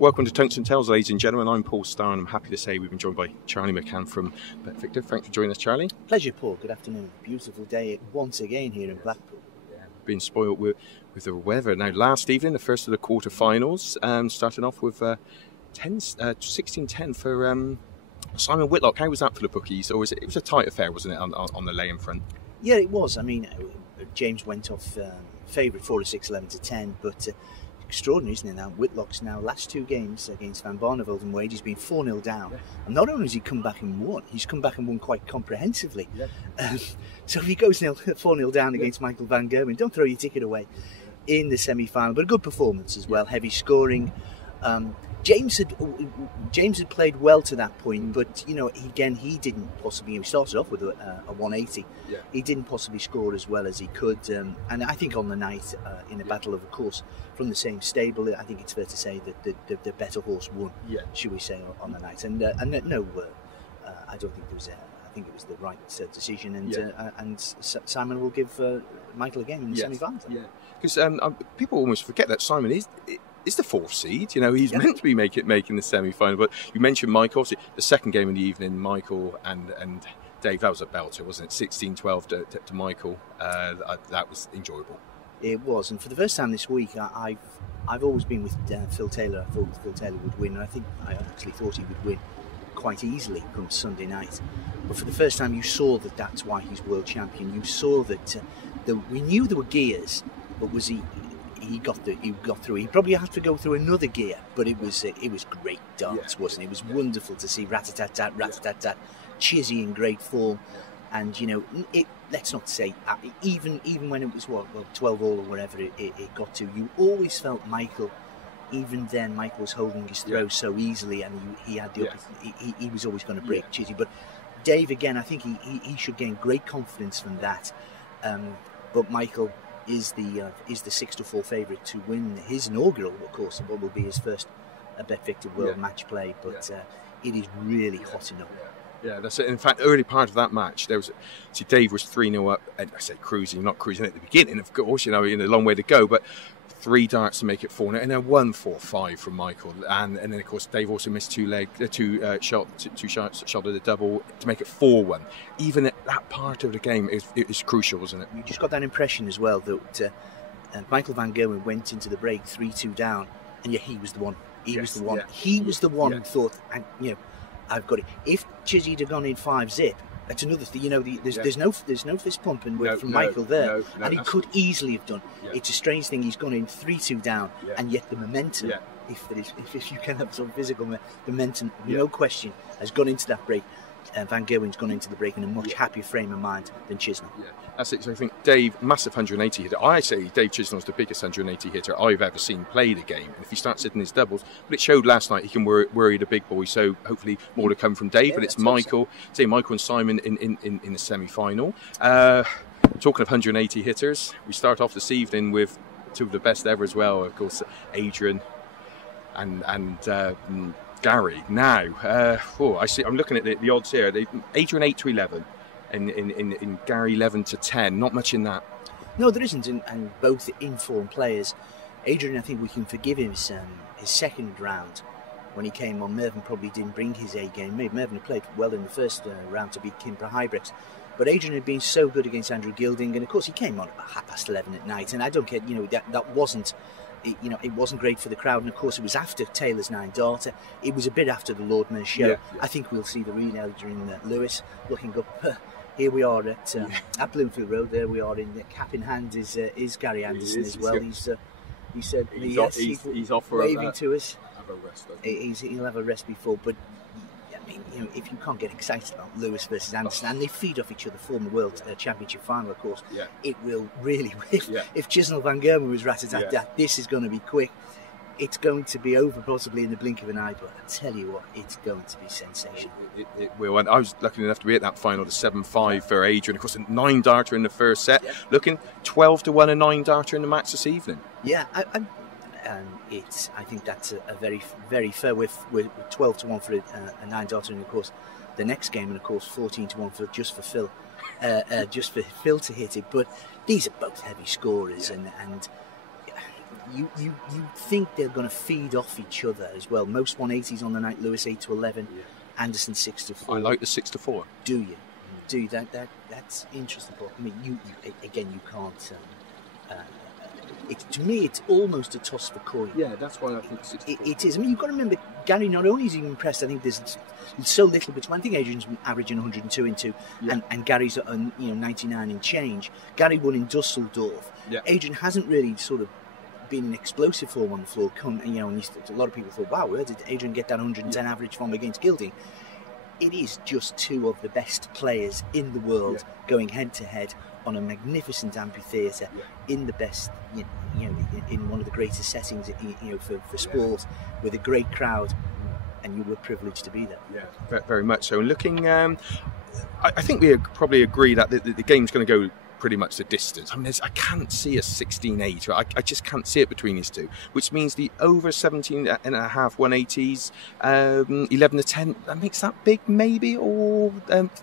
Welcome to TungstenTales, ladies and gentlemen. I'm Paul Starr, and I'm happy to say we've been joined by Charlie McCann from BetVictor. Thanks for joining us, Charlie. Pleasure, Paul. Good afternoon. Beautiful day once again here in Blackpool. Been spoilt with the weather. Now, last evening, the first of the quarter-finals, starting off with 16-10 for Simon Whitlock. How was that for the bookies? Or it was a tight affair, wasn't it, on the lay-in front? Yeah, it was. I mean, James went off favourite 4-6, 11-10, but extraordinary, isn't it? Now Whitlock's last two games against Van Barneveld and Wade, he's been 4-0 down, and not only has he come back and won, he's come back and won quite comprehensively. So if he goes 4-0 down against Michael Van Gerwen, don't throw your ticket away in the semi-final. But a good performance as well, heavy scoring. James had played well to that point, but he didn't possibly. He started off with a 180. He didn't possibly score as well as he could, and I think on the night in a battle of course from the same stable, I think it's fair to say that the better horse won. Should we say on the night? And I don't think there was. I think it was the right decision, and Simon will give Michael again in the semi-final. Because people almost forget that Simon is the fourth seed. He's meant to be making the semi-final. But you mentioned Michael. Obviously, the second game in the evening, Michael and Dave, that was a belter, wasn't it? 16-12 to Michael. That was enjoyable. It was, and for the first time this week, I've always been with Phil Taylor. I thought Phil Taylor would win, and I actually thought he would win quite easily come Sunday night. But for the first time, you saw that that's why he's world champion. You saw that we knew there were gears, but was he? He got through. He probably had to go through another gear, but it was great darts, wasn't it? It was wonderful to see rat-a-tat-tat, Chizzy in great form, and let's not say even when it was 12 all or wherever it got to, you always felt Michael. Even then, Michael was holding his throw so easily, and he had he was always going to break Chizzy. But Dave, again, I think he should gain great confidence from that. But Michael is the 6-4 favourite to win his inaugural, of course, what will be his first BetVictor World Match Play. But it is really hot enough. Yeah, that's it. In fact, early part of that match, Dave was 3-0 up, and I say cruising, not cruising at the beginning, of course, in a long way to go, but 3 darts to make it 4-0, and then 1-4-5 from Michael, and then of course Dave also missed two shots shot at the double to make it 4-1. Even at that part of the game, it was crucial, wasn't it? You just got that impression as well that Michael Van Gerwen went into the break 3-2 down, and he was the one. He was the one who thought, I've got it. If Chizzy had gone in 5-zip, that's another thing. There's no fist pumping from Michael there, and he could easily have done. It's a strange thing. He's gone in 3-2 down, and yet the momentum, if you can have some physical momentum, no question, has gone into that break. Van Gerwen's gone into the break in a much happier frame of mind than Chisnell. That's it. So I think Dave, massive 180 hitter. I say Dave Chisnell's the biggest 180 hitter I've ever seen play the game. And if he starts hitting his doubles, but it showed last night he can worry the big boys. So hopefully more to come from Dave. But it's Michael, Michael and Simon in the semi-final. Talking of 180 hitters, we start off this evening with two of the best ever as well. Of course, Adrian and Gary. Now, I'm looking at the odds here. Adrian 8-11, in Gary 11-10. Not much in that. No, there isn't, and both informed players. Adrian, I think we can forgive him his second round when he came on. Mervyn probably didn't bring his A game. Mervyn had played well in the first round to beat Kimbra Hybrex, but Adrian had been so good against Andrew Gilding, and of course he came on about 11:30 at night. And I don't care, that wasn't. It wasn't great for the crowd, and of course it was after Taylor's 9-darter. It was a bit after the Lord Mayor's show. I think we'll see the real Adrian Lewis looking up. Here we are at Bloomfield Road. There we are in the cap in hand is Gary Anderson as well. He said he's off for waving to us. He'll have a rest before, but if you can't get excited about Lewis versus Anderson, and they feed off each other, former World Championship final, of course, it will really. If Chisnell Van Gerwen was rat-a-tat-tat, this is going to be quick. It's going to be over possibly in the blink of an eye, but I tell you what, it's going to be sensational. It will. And I was lucky enough to be at that final, the 7-5 for Adrian. Of course, a 9-darter in the first set. Looking 12-1 a 9-darter in the match this evening. I think that's a very, very fair. With 12-1 for a 9-darter, and of course the next game, and of course 14-1 for just for Phil to hit it. But these are both heavy scorers, and you think they're going to feed off each other as well. Most 180s on the night. Lewis 8-11, Anderson 6-4. I like the 6-4. Do you? Do you? That's interesting. But I mean, you can't. To me, it's almost a toss for coin. Yeah, that's why I think 64. It is. I mean, you've got to remember, Gary not only is he impressed, I think there's so little between. I think Adrian's averaging 102 in 2, and Gary's at 99 in change. Gary won in Dusseldorf. Yeah. Adrian hasn't really sort of been an explosive form on the floor. And a lot of people thought, wow, where did Adrian get that 110 average from against Gilding? It is just two of the best players in the world going head to head on a magnificent amphitheatre in the best, in one of the greatest settings, for sport, with a great crowd, and you were privileged to be there. Yeah, very much so. And looking, I think we probably agree that the game's going to go pretty much the distance. I mean, I can't see a 16-8. I just can't see it between these two, which means the over 17 and a half 180s, 11-10, that makes that big maybe, or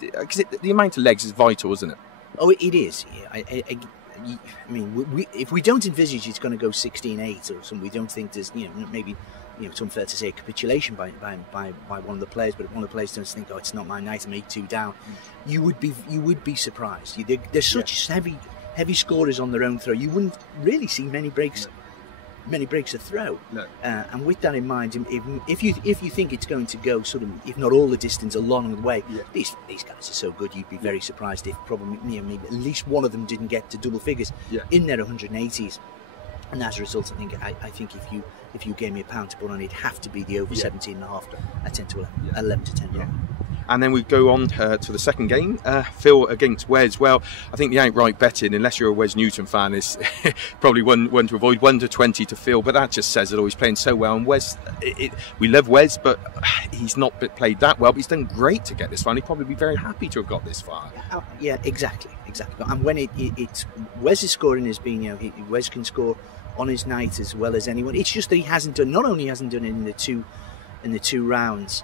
because the amount of legs is vital, isn't it? Oh, it is. I mean, if we don't envisage it's going to go 16-8 or something, we don't think there's, maybe, it's unfair to say a capitulation by one of the players, but if one of the players don't think, it's not my night, I'm 8-2 down, you would be surprised. There's such heavy scorers on their own throw. You wouldn't really see many breaks a throw. No. And with that in mind, if you think it's going to go sort of, if not all the distance, along the way, these guys are so good, you'd be very surprised if probably maybe at least one of them didn't get to double figures in their 180s. And as a result, I think if you gave me £1 to put on, it'd have to be the over 17.5 at 10-11, 11-10. Yeah. And then we go on to the second game, Phil against Wes. Well, I think the outright betting, unless you're a Wes Newton fan, is probably one to avoid. 1-20 to Phil, but that just says it all. He's playing so well. And Wes, we love Wes, but he's not played that well. But he's done great to get this far. And he'd probably be very happy to have got this far. Yeah, exactly. And when it's Wes's scoring has been, Wes can score on his night as well as anyone. It's just that he hasn't done. Not only hasn't done it in the two rounds.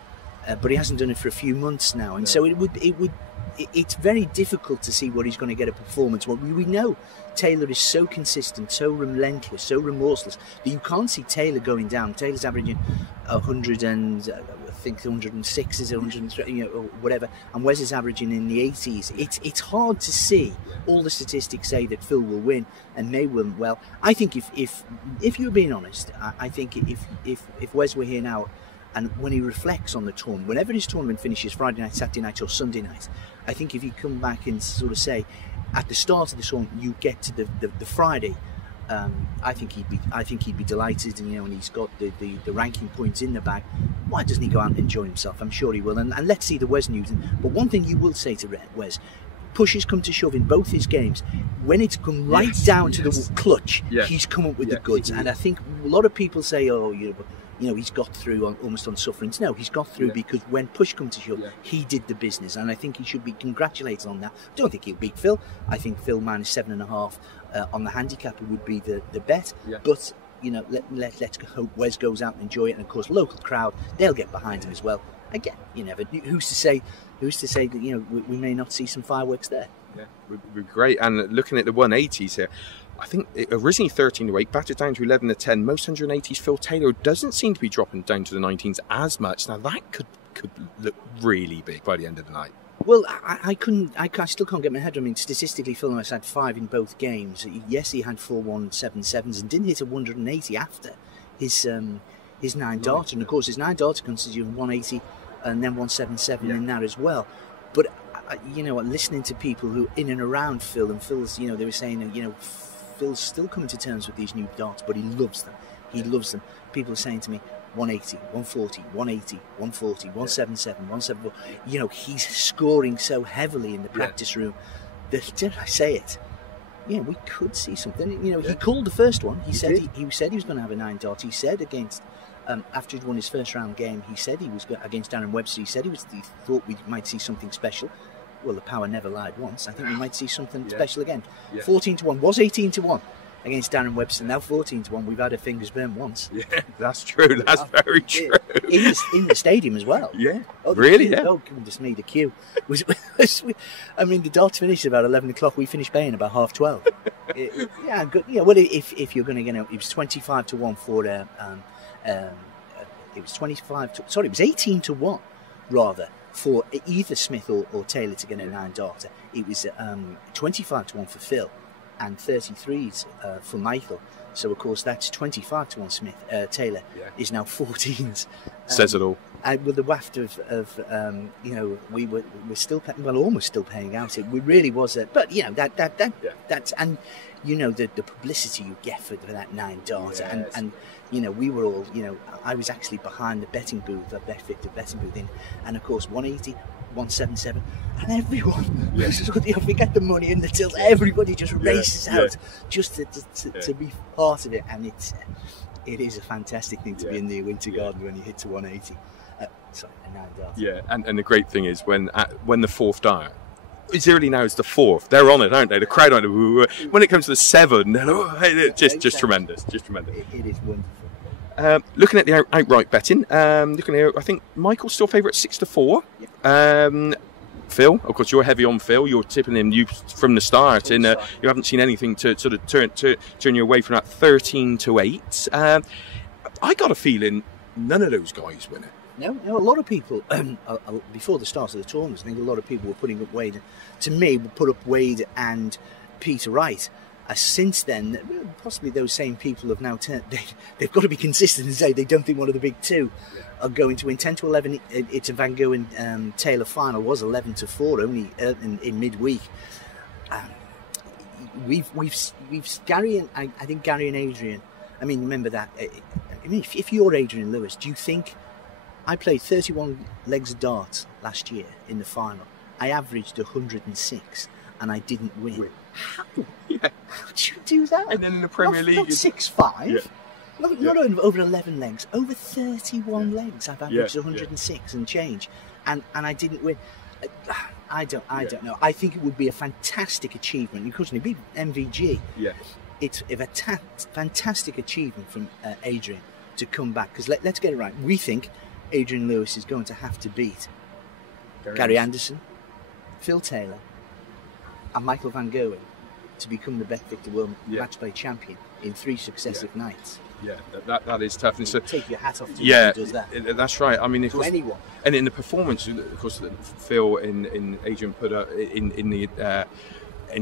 But he hasn't done it for a few months now, and so it's very difficult to see what he's going to get a performance. Well, we know Taylor is so consistent, so relentless, so remorseless that you can't see Taylor going down. Taylor's averaging 100 and I think 106 is 103, or whatever, and Wes is averaging in the 80s. It's hard to see. All the statistics say that Phil will win and may win well. I think if you're being honest, I think if Wes were here now, and when he reflects on the tournament, whenever his tournament finishes, Friday night, Saturday night or Sunday night, I think if you come back and sort of say, at the start of the tournament, you get to the Friday, I think he'd be delighted, and he's got the ranking points in the bag. Why doesn't he go out and enjoy himself? I'm sure he will, and let's see the Wes Newton. But one thing you will say to Wes, pushes come to shove in both his games, when it's come right down to the clutch, he's come up with the goods. And I think a lot of people say, he's got through almost on sufferance. No, he's got through because when push comes to shove, he did the business, and I think he should be congratulated on that. I don't think he'll beat Phil. I think Phil minus 7.5 on the handicap would be the bet. But let's hope Wes goes out and enjoy it, and of course local crowd, they'll get behind him as well. Again, who's to say that we may not see some fireworks there. Yeah, would be great. And looking at the 180s here, I think it originally 13-8, battered down to 11-10. Most 180s, Phil Taylor doesn't seem to be dropping down to the 19s as much. Now that could look really big by the end of the night. Well, I still can't get my head. I mean, statistically, Phil has had 5 in both games. Yes, he had 4 177s and didn't hit a 180 after his 9 darter, and of course his 9 darter consists of 180 and then 177 in that as well. But listening to people who in and around Phil, and Phil's, they were saying, Phil's still coming to terms with these new darts, but he loves them. People are saying to me, 180, 140, 180, 140, 177, 174. He's scoring so heavily in the practice room that, dare I say it, we could see something. He called the first one. He said he was going to have a 9 dart. He said against, after he'd won his first round game, he said he was against Darren Webster. He said he thought we might see something special. Well, the power never lied once. I think we might see something special again. 14-1 was 18-1 against Darren Webster. Now 14-1. We've had our fingers burnt once. Yeah, that's true. That's very true. In the stadium as well. Yeah. Really? Yeah. Oh, goodness me, the queue. I mean, the darts finished about 11 o'clock. We finished playing about 12:30. Yeah, good. Yeah, well, if you're going to get it was 25 to 1 for it was it was 18 to 1 rather for either Smith or Taylor to get a 9-darter. It was 25 to 1 for Phil and 33s for Michael. So of course that's 25 to 1 Taylor is now 14s. Says it all. With the waft of we're still almost still paying out. It really was but that's and the publicity you get for that 9-darter and we were all I was actually behind the betting booth, the BetVictor betting booth and of course 180, 177 and everyone we get the money in the tilt, everybody just races out just to be part of it, and it is a fantastic thing to be in the Winter Garden when you hit to 180. Sorry, a 9-darter. Yeah, and the great thing is when the 4th dart, it's early now, it's the 4th, they're on it, aren't they? The crowd on it. When it comes to the 7, they're just tremendous, just tremendous. It is wonderful. Looking at the outright betting, looking at, I think Michael's still favourite 6 to 4. Yep. Phil, of course, you're heavy on Phil. You're tipping him from the start, and you haven't seen anything to sort of turn you away from that 13 to 8. I got a feeling none of those guys win it. No, a lot of people before the start of the tournament, I think a lot of people were putting up Wade. To me, would put up Wade and Peter Wright. Since then, possibly those same people have now turned. They've got to be consistent and say they don't think one of the big two are going to win. 10 to 11. It's a Van Gogh and Taylor final. Was 11 to 4 only in midweek. We've Gary and I think Gary and Adrian. I mean, remember that. I mean, if you're Adrian Lewis, do you think? I played 31 legs of darts last year in the final. I averaged 106 and I didn't win. How? Yeah. How did you do that? And then in the Premier League... Not 6-5. Not over 11 legs. Over 31 legs I've averaged 106 and change. And I didn't win. I don't know. I think it would be a fantastic achievement. Of course, it'd be MVG. Yeah. It's a fantastic achievement from Adrian to come back. Because let's get it right. We think Adrian Lewis is going to have to beat Gary Anderson, Phil Taylor, and Michael Van Gerwen to become the BetVictor World Matchplay champion in 3 successive nights. Yeah, that is tough. And so, take your hat off to who does that. That's right. I mean, to anyone. And in the performance, of course, Phil and Adrian put up in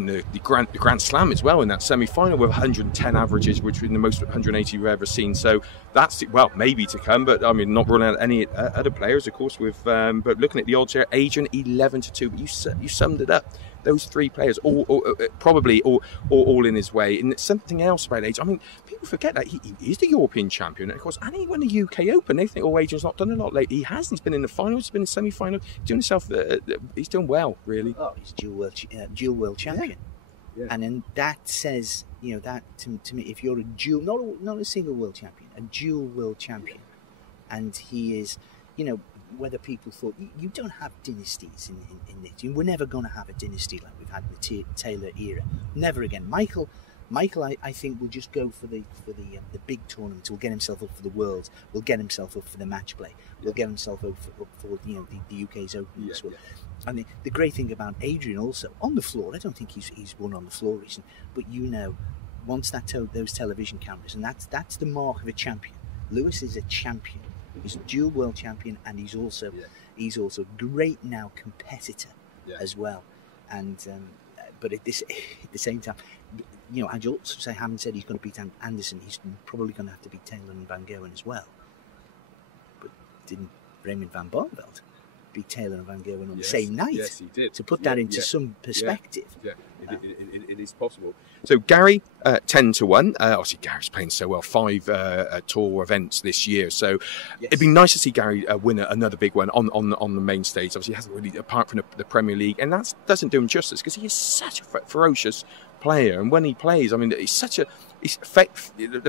the Grand Slam as well in that semi-final with 110 averages, which was the most 180 we've ever seen. So that's maybe to come, but I mean, not ruling out any other players, of course. But looking at the odds here, Adrian 11 to 2. But you summed it up. Those 3 players, probably all in his way. And something else about Adrian. I mean, people forget that he is the European champion, and of course, and he won the UK Open. They think, Adrian's not done a lot lately. He hasn't. He's been in the finals. He's been in semi-final. He's doing well, really. Oh, he's dual world champion. Yeah. And then that says, that to me, if you're a dual, not a single world champion, a dual world champion, and he is, whether people thought you don't have dynasties in this, we're never going to have a dynasty like we've had in the Taylor era. Never again. Michael, I think will just go for the big tournaments. Will get himself up for the Worlds. Will get himself up for the Matchplay. Will get himself up for the UK's Open as well. I mean, the great thing about Adrian also on the floor. I don't think he's won on the floor recently, but once those television cameras, and that's the mark of a champion. Lewis is a champion. He's a dual world champion, and he's also great now competitor as well. And but at the same time, I'd also say, having said he's going to beat Anderson, he's probably going to have to beat Taylor and Van Gerwen as well. But didn't Raymond van Barneveld beat Taylor and Van Gerwen on the same night? Yes, he did. To put that into some perspective. Yeah. It is possible. So Gary, 10 to 1. Obviously, Gary's playing so well. 5 tour events this year. So it'd be nice to see Gary win another big one on the main stage. Obviously, he hasn't really, apart from the Premier League, and that doesn't do him justice because he is such a ferocious player. And when he plays, I mean, the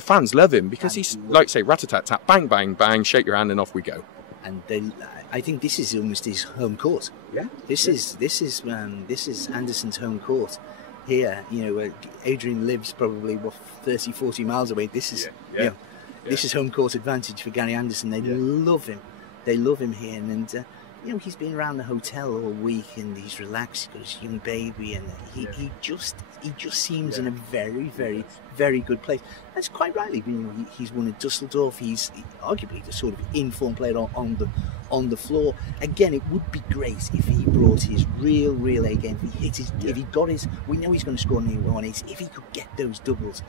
fans love him because he's like, say, rat-a-tat-tat, bang, bang, bang, shake your hand, and off we go. And I think this is almost his home court. Yeah. This is Anderson's home court. Here, Adrian lives probably 30, 40 miles away. This is this is home court advantage for Gary Anderson. They love him. They love him here, and he's been around the hotel all week and he's relaxed. He's got his young baby, and he just seems in a very, very, very good place. That's quite rightly. He's won at Dusseldorf. He's arguably the sort of informed player on the floor. Again, it would be great if he brought his real A game. If he hit his, if he got his, we know he's going to score one ace. If he could get those doubles,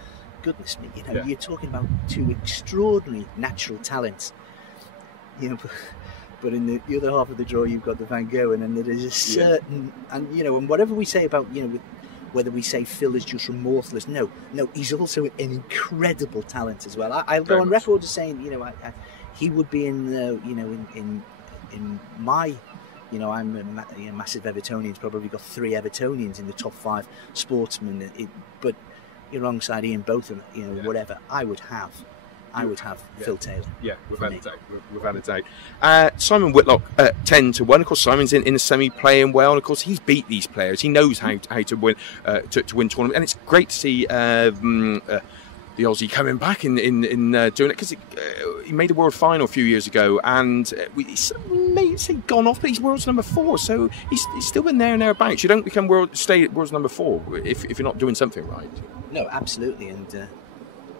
goodness me, you're talking about two extraordinary natural talents. But in the other half of the draw, you've got the Van Gogh, and there is a certain, and and whatever we say about whether we say Phil is just remorseless, no, he's also an incredible talent as well. I'll go on record as saying, he would be in my, I'm a massive Evertonian. He's probably got 3 Evertonians in the top 5 sportsmen. But alongside Ian Botham, whatever, I would have Phil Taylor. Yeah, without a doubt. Simon Whitlock 10-1. Of course, Simon's in the semi playing well, and of course he's beat these players. He knows how to win to win tournament, and it's great to see the Aussie coming back in doing it, because he made a world final a few years ago, and he's may say gone off, but he's world's number 4, so he's still been there and thereabouts. You don't become world's number 4 if you're not doing something right. No, absolutely, and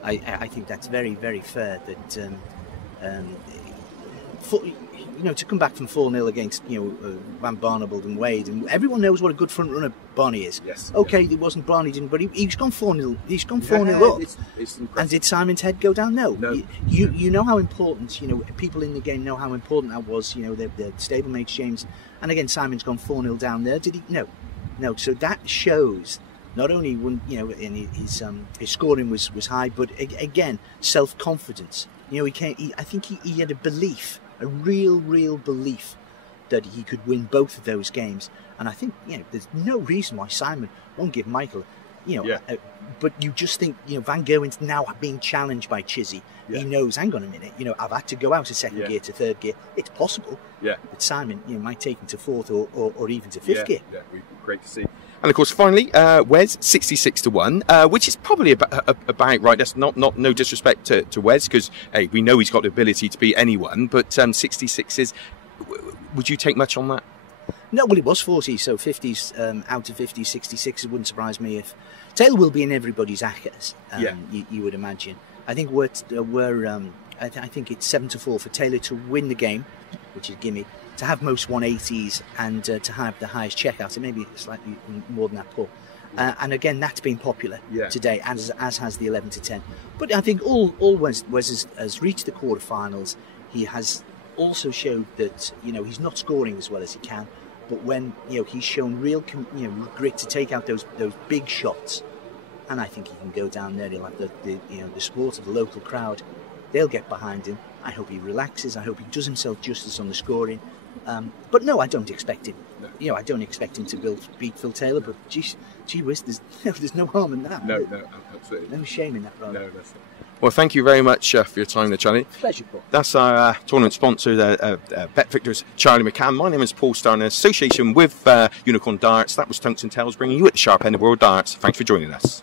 I think that's very, very fair. That to come back from 4-0 against Van Barneveld and Wade, and everyone knows what a good front runner Barney is. Yes. Okay, it wasn't Barney, but he's gone 4-0. He's gone 4-0 up. It's and did Simon's head go down? No. No. You know how important. People in the game know how important that was. The stablemates James, and again Simon's gone 4-0 down there. Did he? No. So that shows. Not only when his scoring was high, but again self-confidence. I think he had a belief, a real belief that he could win both of those games. And I think there's no reason why Simon won't give Michael. But you just think Van Gerwen's now being challenged by Chizzy. Yeah. He knows. Hang on a minute. I've had to go out of second gear to third gear. It's possible. Yeah. But Simon, might take him to fourth or even to fifth gear. Yeah, great to see. And of course, finally, Wes 66-1, which is probably about right. That's no disrespect to Wes, because hey, we know he's got the ability to beat anyone. But 66 is. Would you take much on that? No, well, it was 40, so 50s out of 50s, 66. It wouldn't surprise me if Taylor will be in everybody's ACCAs. You would imagine. I think I think it's 7-4 for Taylor to win the game, which is gimme. To have most 180s and to have the highest checkouts, it may be slightly more than that, Paul. And again, that's been popular today, as has the 11-10. But I think all Wes has reached the quarterfinals. He has also showed that he's not scoring as well as he can, but when he's shown real grit to take out those big shots, and I think he can go down there. He'll have the support of the local crowd. They'll get behind him. I hope he relaxes. I hope he does himself justice on the scoring. But no, I don't expect him. I don't expect him to beat Phil Taylor. But gee whiz, there's no harm in that. No, absolutely. No shame in that, rather. No, that's it. Well, thank you very much for your time there, Charlie. Pleasure, Paul. That's our tournament sponsor, BetVictor's Charlie McCann. My name is Paul Starr, in association with Unicorn Darts. That was TungstenTales, bringing you at the sharp end of World Darts. Thanks for joining us.